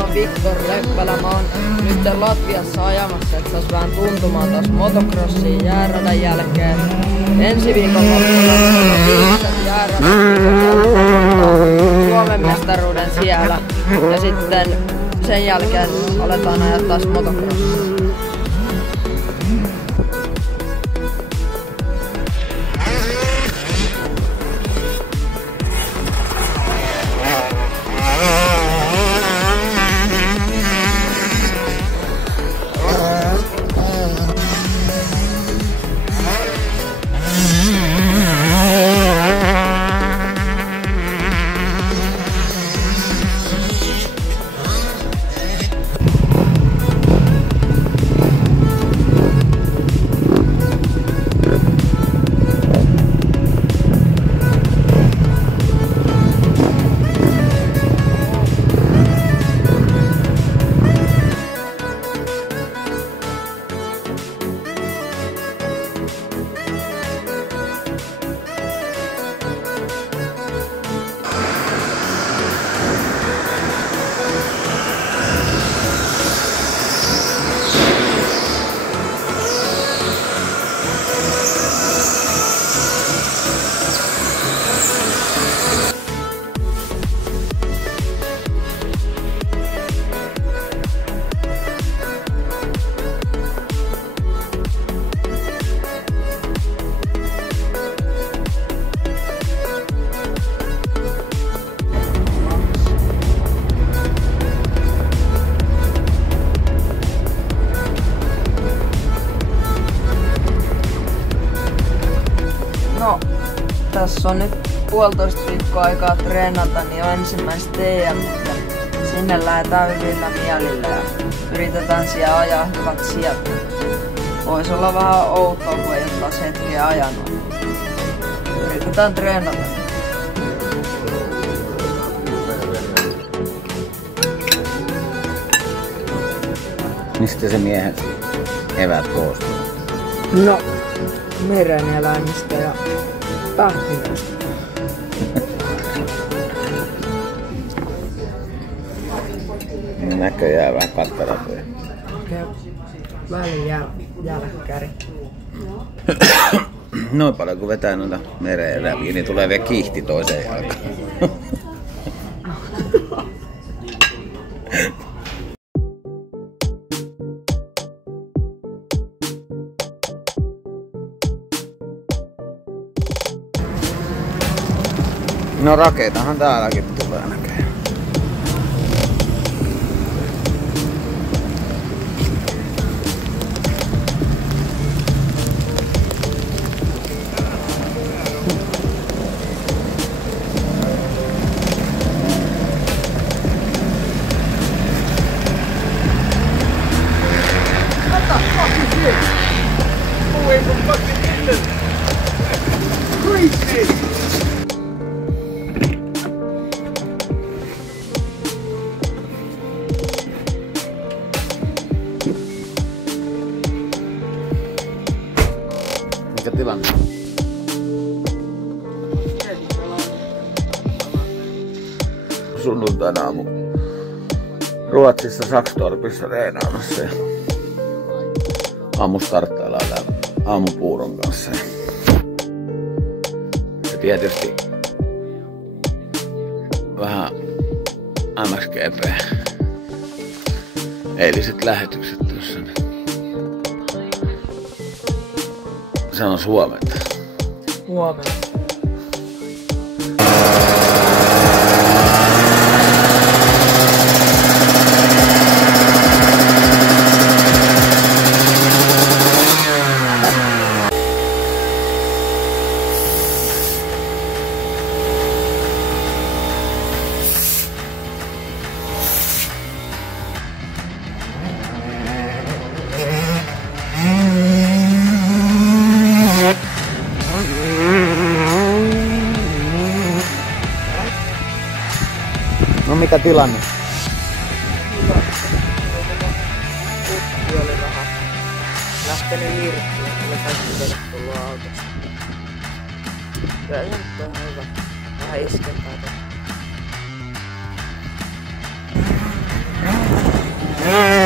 Mä oon Viktor Leppälä. Mä oon nyt Latviassa ajamassa, että saas vähän tuntumaan taas motocrossiin jääradan jälkeen. Ensi viikon loppuna jääradan Suomen mestaruuden siellä. Ja sitten sen jälkeen aletaan ajaa taas motocrossia. No, tässä on nyt 1,5 viikkoa aikaa treenata, niin on ensimmäistä TM, mutta sinne lähdetään hyvillä mielillä ja yritetään siellä ajaa hyvät sijat. Voisi olla vähän outoa, kun ei ole taas hetkeä ajanut. Yritetään treenata. Mistä se miehen eväät koostuu? No, mereneläimistä ja pähkinöistä. Näköjään vähän kattaratoja. Välin jälkkäri. Noin paljon kun vetää noita mereneläimiä, niin tulee vielä kiihti toiseen jalkaan. No rakeitahan täälläkin tulee näköjään. What the fuck is this? Away from fucking England! Crazy! Mikä tilanne? Sunnuntaina aamu Ruotsissa Saxtorpissa reenaamassa ja aamu starttaillaan täällä aamupuuron kanssa. Ja tietysti vähän MXGP eiliset lähetykset tuossa. Sanois huomenta. Huomenta. No mikä tilanne? Putki oli vähän lähtenyt irti ja oli kaikki vedet tullut autosta. Kyllä se nyt on hyvä. Vähän iskentää. Niin.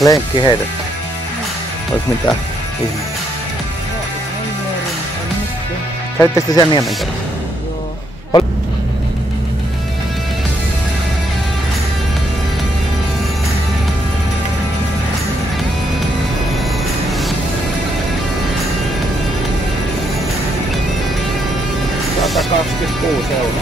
Lenkki heitetty. Olis mitään ihmettä? Kävittekö te siellä niemen kanssa? Joo. €126.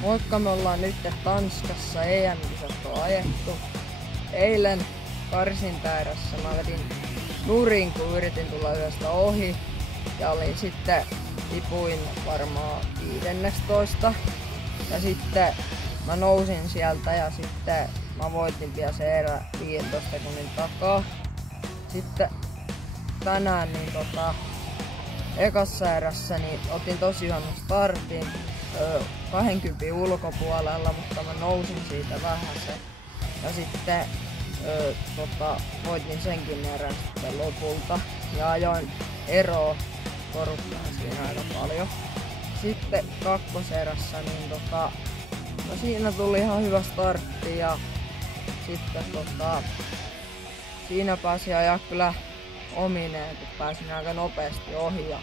Moikka, me ollaan nyt Tanskassa, EM-kisat on ajettu. Eilen karsintaerässä mä vedin nurin, kun yritin tulla yhdestä ohi. Ja olin sitten, tipuin varmaan 15. Ja sitten mä nousin sieltä ja sitten mä voitin vielä se erä 15 sekunnin takaa. Sitten tänään niin ekassa erässä niin otin tosi huonon startin. 20 ulkopuolella, mutta mä nousin siitä vähäsen. Ja sitten voitin senkin erän sitten lopulta. Ja ajoin eroa porukkaan siinä aika paljon. Sitten kakkoserässä niin no siinä tuli ihan hyvä startti ja sitten siinä pääsi ajaa kyllä omineen, kun pääsin aika nopeasti ohi ja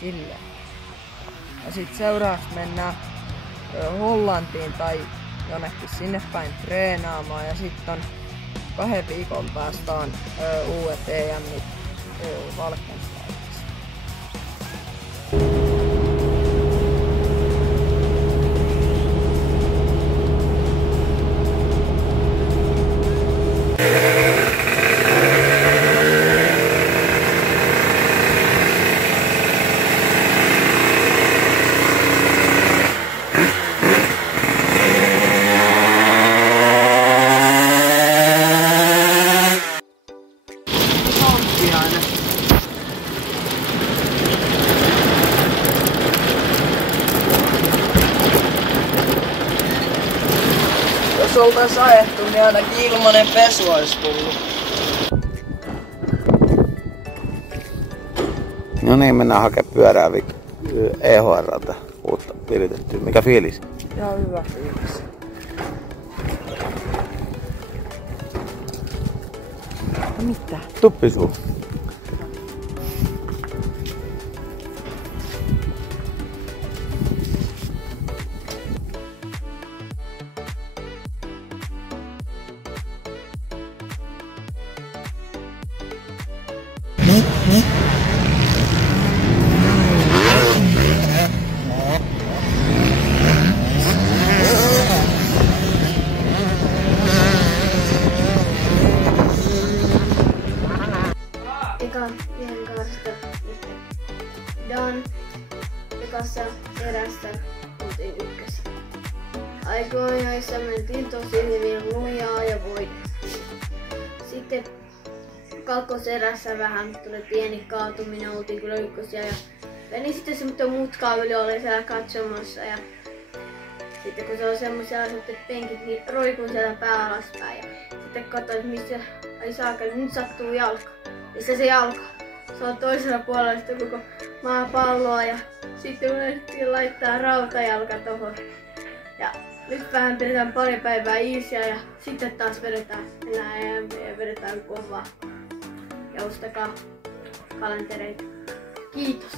silleen. Ja sit seuraavaksi mennään Hollantiin tai jonnekin sinne päin treenaamaan ja sitten on 2 viikon päästä on uudet EM-mit Valkensteinissa. Jos oltais ajettu, niin ainakin ilmanen pesu ois tullut. No niin, mennään hakemaan pyörää EHR:ltä uutta viritettyä. Mikä fiilis? Ihan hyvä fiilis. Mitä? Tuppisuu. Yhden kahdesta Dan ekassa erässä oltiin ykkössä. Aikoinaan mentiin tosi hyvin lujaa ja voitettiin. Sitten kakkoserässä vähän tuli pieni kaatuminen, oltiin kyllä ykkösiä ja menin sitten semmoista mutkaa yli, olin siellä katsomassa ja sitten kun se on semmoisia penkit, niin roikun siellä pää alaspäin ja sitten katsoin, missä ai saakeli, nyt sattuu jalka. Missä se jalka? Se on toisella puolella sitten koko maapalloa ja sitten me laittaa rautajalka tohon. Ja nyt vähän pidetään pari päivää iisiä ja sitten taas vedetään enää ja vedetään kovaa. Ja ostakaa kalentereita. Kiitos!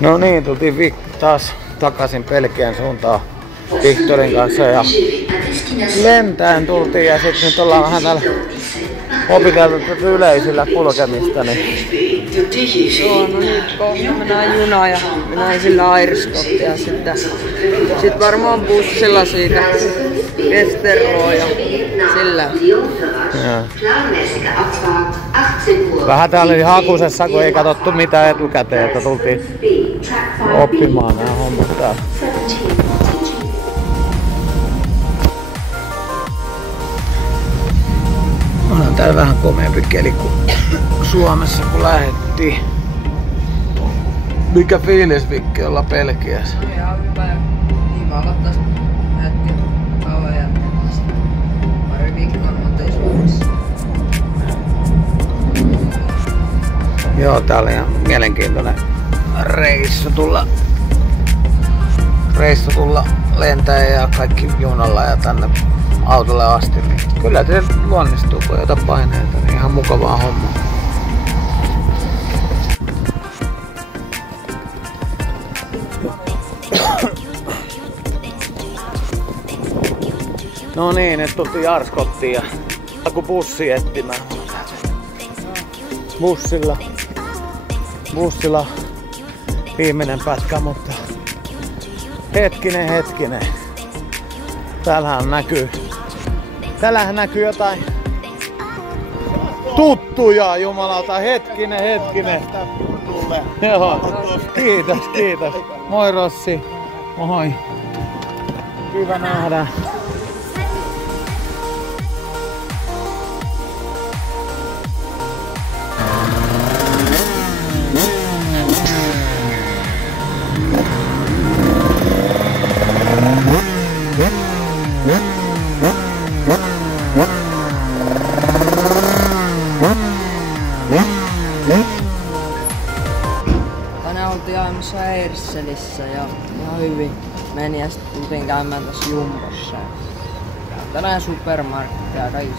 No niin, tultiin taas takaisin Belgian suuntaan Victorin kanssa ja lentäen tultiin ja sitten nyt ollaan vähän täällä opiteltu yleisillä kulkemista. Niin... Joo, no nyt kohta mennään junaan ja mennään sillä Airstottiin ja sitten varmaan bussilla siitä Westerloon ja sillä. Vähän täällä oli hakusessa, kun ei katsottu mitään etukäteen, että tultiin oppimaan nämä hommat täällä. Onhan täällä vähän komeampi keli kuin Suomessa, kun lähdettiin. Mikä fiilis Vikki olla Belgiassa? No ihan hyvä. Niin mä aloittais hetki kauan jälkeen tästä. Pari viikkoa oltiin Suomessa. Joo, tää oli ihan mielenkiintoinen reissu tulla lentäen ja kaikki junalla ja tänne autolle asti. Niin kyllä se luonnistuu, kun ei ota paineita, niin ihan mukavaa hommaa. No niin, nyt tultiin Jarskottiin ja alkoi bussi etsimään. Bussilla viimeinen pätkä, mutta hetkinen. Täällähän näkyy jotain tuttuja, jumalauta. Hetkinen. Joo, kiitos. Moi Rossi. Moi. Kiva nähdä. Tänään oltiin ajamassa Erselissä ja ihan hyvin meni ja sitten tultiin käymään tässä Jumbossa. Tänään supermarketteja aika iso.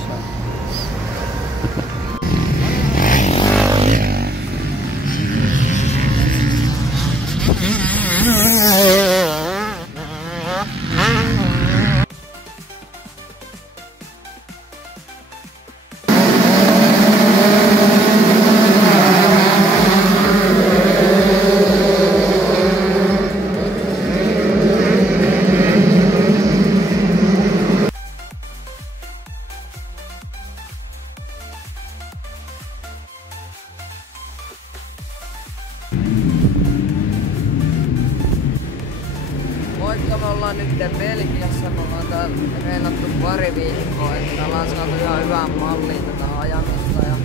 Moikka, me ollaan nyt Belgiassa, me ollaan täällä treenattu pari viikkoa, että ollaan saatu ihan hyvän mallin tätä ajamista ja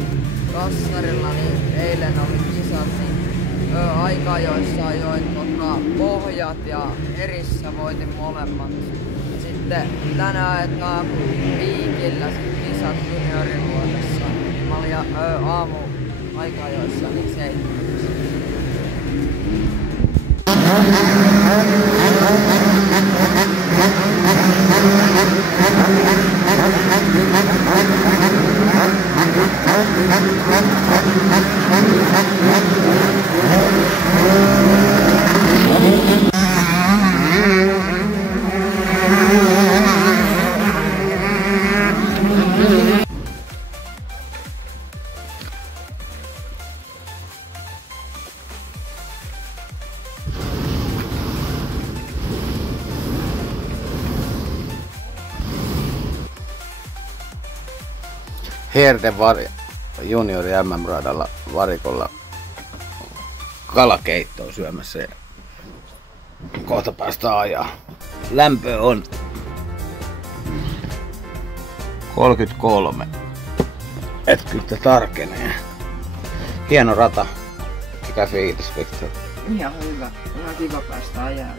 kassarilla, niin eilen oli kisat, niin aika-ajoissa ajoin pohjat ja erissä voitin molemmat. Ja sitten tänään ajetaan viikillä kisat juniorivuodessa, niin mä olin aamu aika-ajoissa niin 7. Herten juniori MM-radalla varikolla kalakeittoa syömässä ja kohta päästään ajaa. Lämpö on 33. Et kyllä tarkenee. Hieno rata. Mikä fiilis, Victor? Ihan hyvä. On kiva päästä ajaa.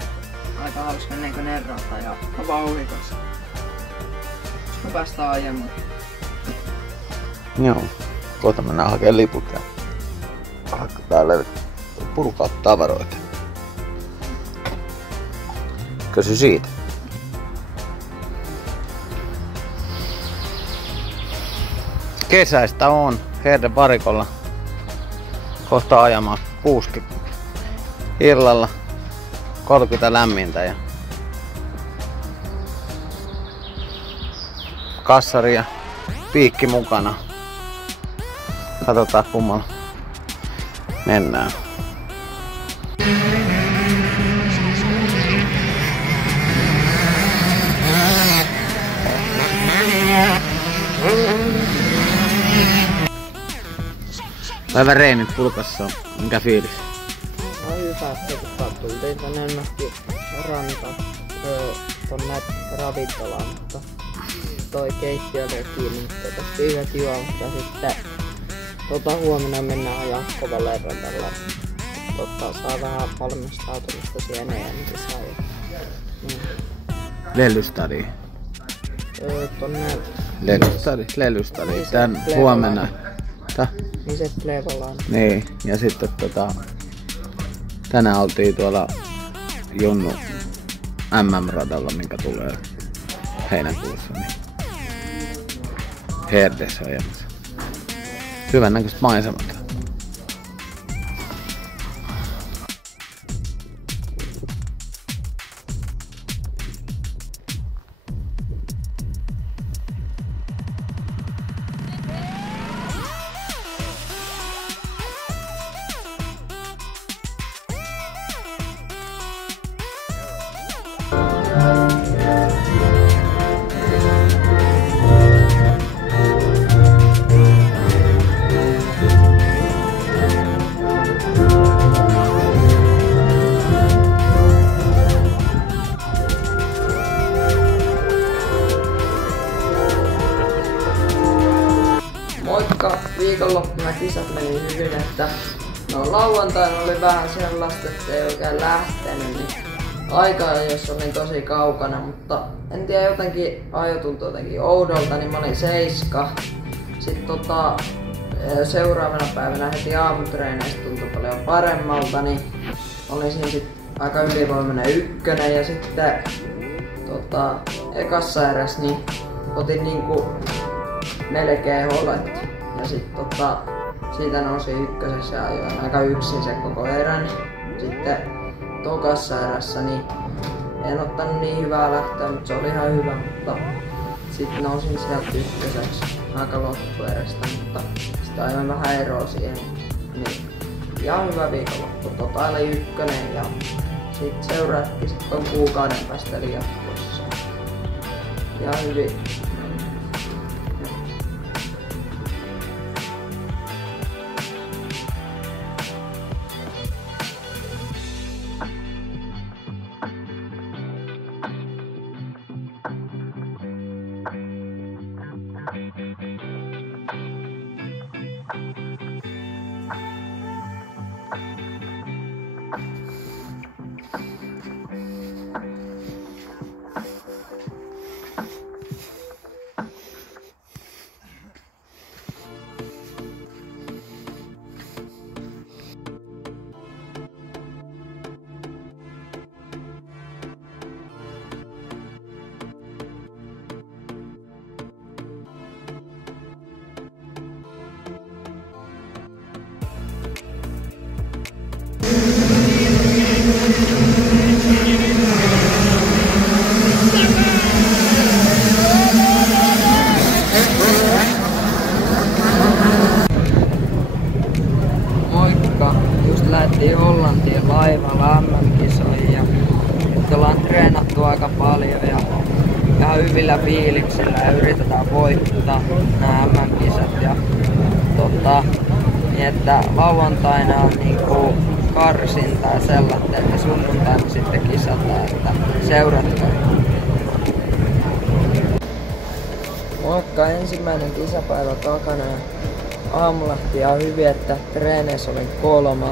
Aika hauska näköinen rata ja vauhdikas. Me päästään ajamaan. Joo. Kohta mennään hakemaan liput ja täällä purkaa tavaroita. Kysy siitä. Kesäistä on Herden varikolla. Kohta ajamaan 60 illalla, 30 lämmintä ja kassari ja piikki mukana. Katsotaan kummalla mennään. Päivän reenit pulkassa, mikä fiilis? No hyvä, että tultiin tänne ennäkin tonne ravintolaan, mutta toi keittiö oli kiinni, mutta otettiin yhdet juomat ja sitten huomenna mennään ajaa kovalle radalla. Saa vähän valmistautumista siihen EM-kisaan. Lellystadi. Tonne... Lellystadi. Tän huomenna. Niin se Flevolaan. Niin, ja sitten tänään oltiin tuolla Junnu MM-radalla, minkä tulee heinäkuussa, niin Herdessä ajamassa. Hyvän näköiset maisemat. Moikka! Viikonloppuna kisat meni hyvin, että no lauantaina oli vähän sellaista, että ei oikein lähtenyt, niin aika-ajoissa olin tosi kaukana, mutta en tiedä, jotenkin ajo tuntui jotenkin oudolta, niin mä olin 7. Sitten seuraavana päivänä heti aamutreeneistä tuntui paljon paremmalta, niin olisin sitten aika ylivoimainen 1 ja sitten ekassa erässä niin otin niinku melkein holetti. Ja sitten siitä nousi 1 ja ajoin aika yksin se koko erän. Sitten tokassa erässä niin en ottanut niin hyvää lähtöä, mutta se oli ihan hyvä. Mutta sitten nousin sieltä 1 aika loppuerästä, mutta sitten ajoin vähän eroa siihen. Niin ihan hyvä viikonloppu. Totaali 1 ja sitten seuraavakin sitten on kuukauden päästä eli jatkossa. Ihan hyvin. Moikka! Just lähdettiin Hollantiin laivalla MM-kisoihin ja nyt ollaan treenattu aika paljon ja ihan hyvillä fiiliksillä ja yritetään voittaa nämä MM-kisat ja niin että lauantaina on niinku karsinta ja sellaista, että sunnuntaina sitten kisataan, että seuratkaa. Moikka, ensimmäinen kisapäivä takana ja aamu lähti ihan hyvin, että treeneissä olin 3.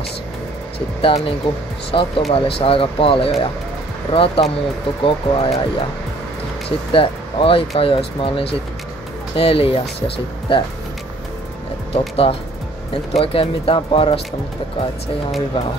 Sitten täällä niinku satoi välissä aika paljon ja rata muuttui koko ajan ja sitten aikajoissa mä olin sitten 4. ja sitten en oikein mitään parasta, mutta kai se ihan hyvä on.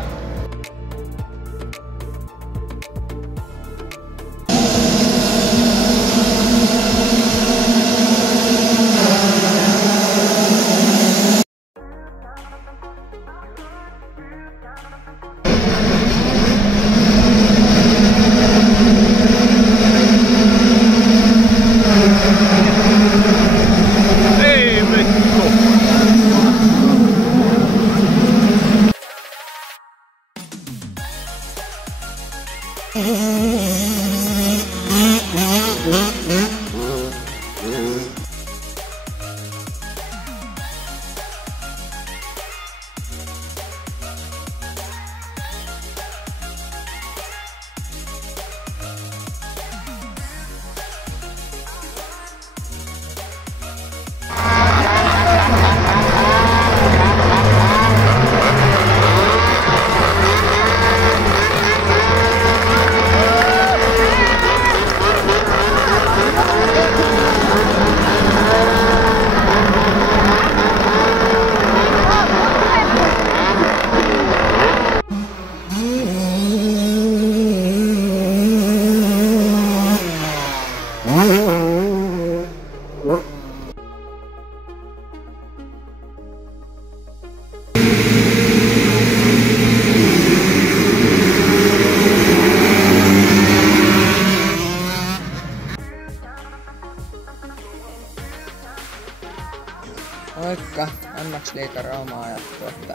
Moikka, MX-liiga Rauma ajattu, että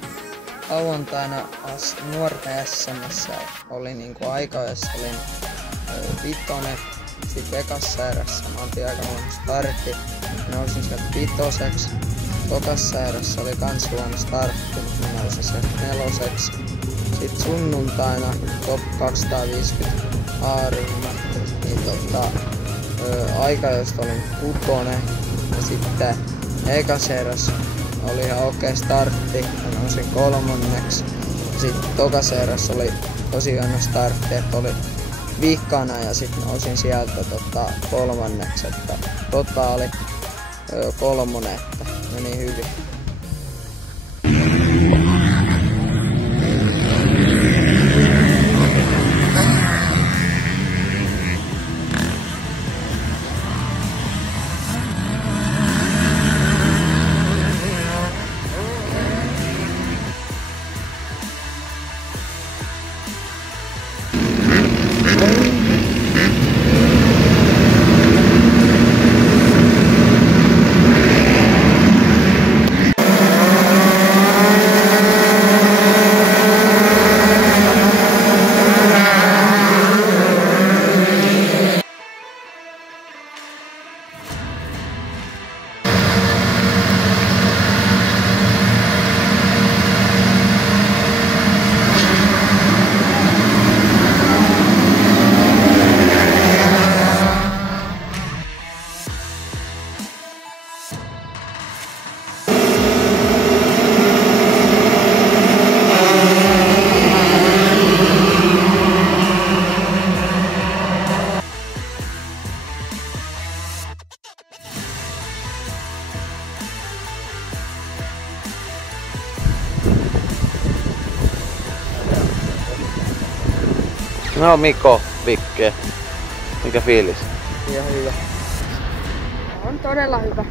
lauantaina nuorten SM:ssä oli niinku aikaajassa olin 5. Sitten ekassa erässä mä otin aika huono startti, nousin sieltä 5. Tokassa erässä oli kans huono startti, mutta mä nousin sieltä 4. Sitten sunnuntaina top 250 A-ryhmä, niin aikaajasta olin 6. ja sitten ekas eräs oli ihan okei startti, mä nousin 3. Sitten tokas eräs oli tosi hieno startti, että oli vikana ja sitten nousin sieltä 3. että oli 3, että meni hyvin. No Mikko, Vikke, mikä fiilis? Ihan hyvä. On todella hyvä.